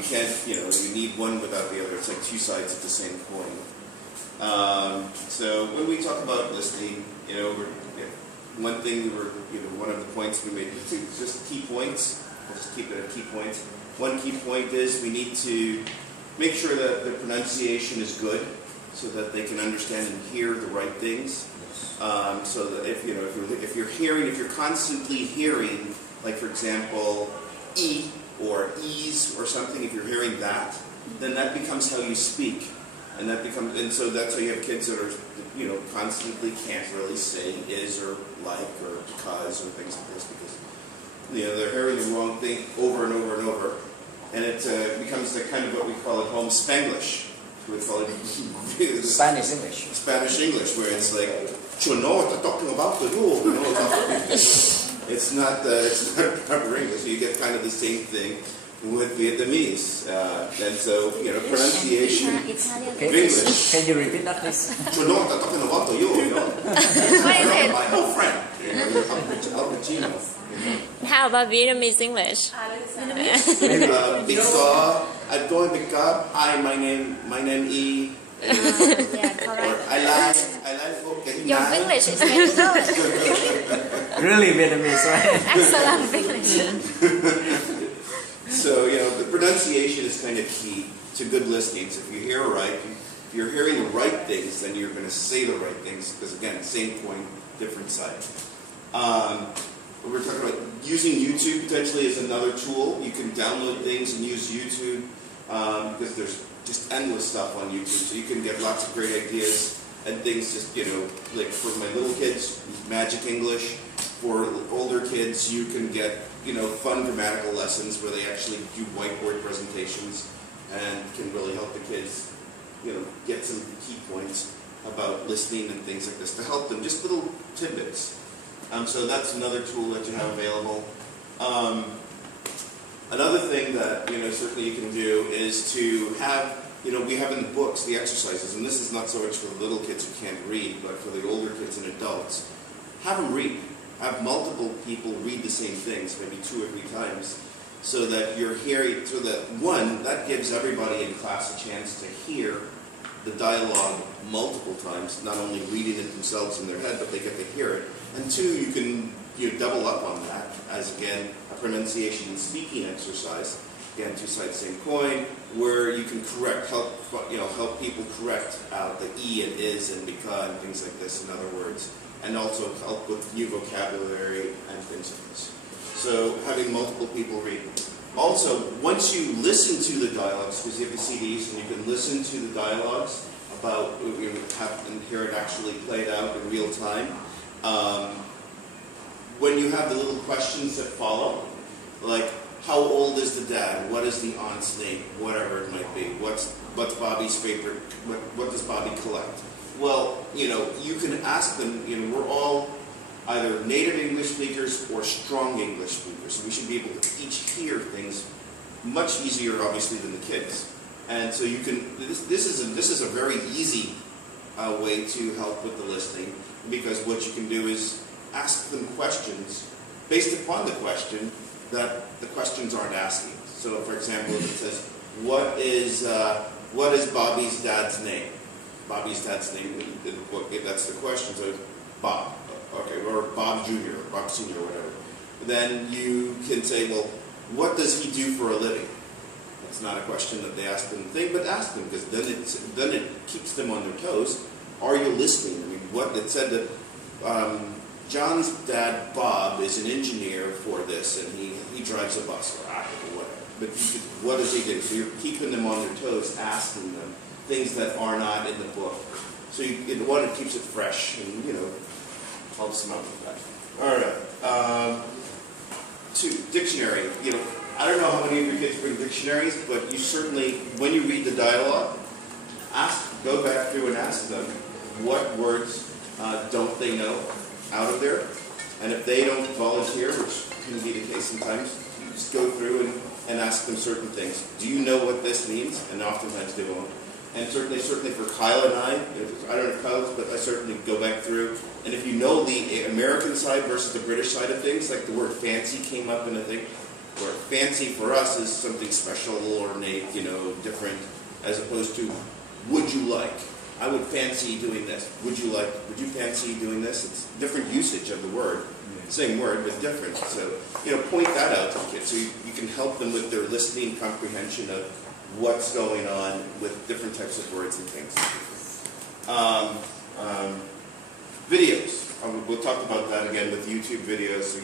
You can't, you need one without the other. It's like two sides of the same coin. So when we talk about listening, one thing one of the points we made, just key points. We'll just keep it at key points. One key point is we need to make sure that the pronunciation is good, so that they can understand and hear the right things. So that if you're constantly hearing, like for example, e or ease or something, if you're hearing that, then that becomes how you speak, and so that's how you have kids that are, constantly can't really say is or like or because or things like this, because they're hearing the wrong thing over and over and over, and it becomes the kind of what we call at home Spanglish. We call it Spanish English. Spanish English, where it's like, you know what they're talking about, it's not proper English. You get kind of the same thing with Vietnamese, and so pronunciation of English. Can you repeat that, please? You know what they're talking about, What is it? My old friend, Al Pacino. How about Vietnamese English? Because I'm going to pick up. Hi, my name E. Yeah, correct. I like getting Your mad. English is very good. Really Vietnamese, right? Excellent English. So, the pronunciation is kind of key to good listening. So if you hear right, if you're hearing the right things, then you're going to say the right things, because again, same coin, different side. We're talking about using YouTube potentially as another tool. You can download things and use YouTube, because there's just endless stuff on YouTube. So you can get lots of great ideas and things, just, like for my little kids, Magic English. For older kids, you can get, fun grammatical lessons where they actually do whiteboard presentations and can really help the kids, get some key points about listening and things like this to help them, just little tidbits. So that's another tool that you have available. Another thing that, certainly you can do is to have, we have in the books the exercises, and this is not so much for the little kids who can't read, but for the older kids and adults. Have them read. Have multiple people read the same things, maybe 2 or 3 times, so that you're hearing, so that one, that gives everybody in class a chance to hear the dialogue multiple times, not only reading it themselves in their head, but they get to hear it. And 2, you can double up on that as, again, a pronunciation and speaking exercise. Again, 2 sides, same coin, where you can help people correct out the e and is and because and things like this, in other words, and also help with new vocabulary and things like this. So having multiple people read. Also, once you listen to the dialogues, because you have the CDs and you can listen to the dialogues about, and hear it actually played out in real time. When you have the little questions that follow, like, how old is the dad? What is the aunt's name? Whatever it might be. What's Bobby's favorite? What does Bobby collect? Well, you can ask them. We're all either native English speakers or strong English speakers, so we should be able to each hear things much easier, obviously, than the kids. And so you can. This is a very easy way to help with the listening, because what you can do is ask them questions based upon the question that the questions aren't asking. So, for example, if it says, what is Bobby's dad's name? Bobby's dad's name in the book, that's the question. So, Bob, okay, or Bob Jr., or Bob Sr., or whatever. Then you can say, well, what does he do for a living? That's not a question that they ask them to think, but ask them, because then it keeps them on their toes. Are you listening? I mean, what it said that John's dad, Bob, is an engineer for this, and he drives a bus or whatever. But what does he do? So you're keeping them on their toes, asking them things that are not in the book. So one, it keeps it fresh, and helps them out with that. All right. 2, dictionary. I don't know how many of your kids bring dictionaries, but you certainly, when you read the dialogue, go back through and ask them what words don't they know out of there, and if they don't volunteer, which can be the case sometimes, you just go through and ask them certain things. Do you know what this means? And oftentimes they won't. And certainly for Kyle and I don't know Kyle's, but I certainly go back through, and if you know the American side versus the British side of things, like the word fancy came up in a thing, Where fancy for us is something special, ornate, different, as opposed to would you like? I would fancy doing this. Would you fancy doing this? It's different usage of the word. Same word, but different. So, point that out to the kids so you can help them with their listening comprehension of what's going on with different types of words and things. Videos. We'll talk about that again with YouTube videos. So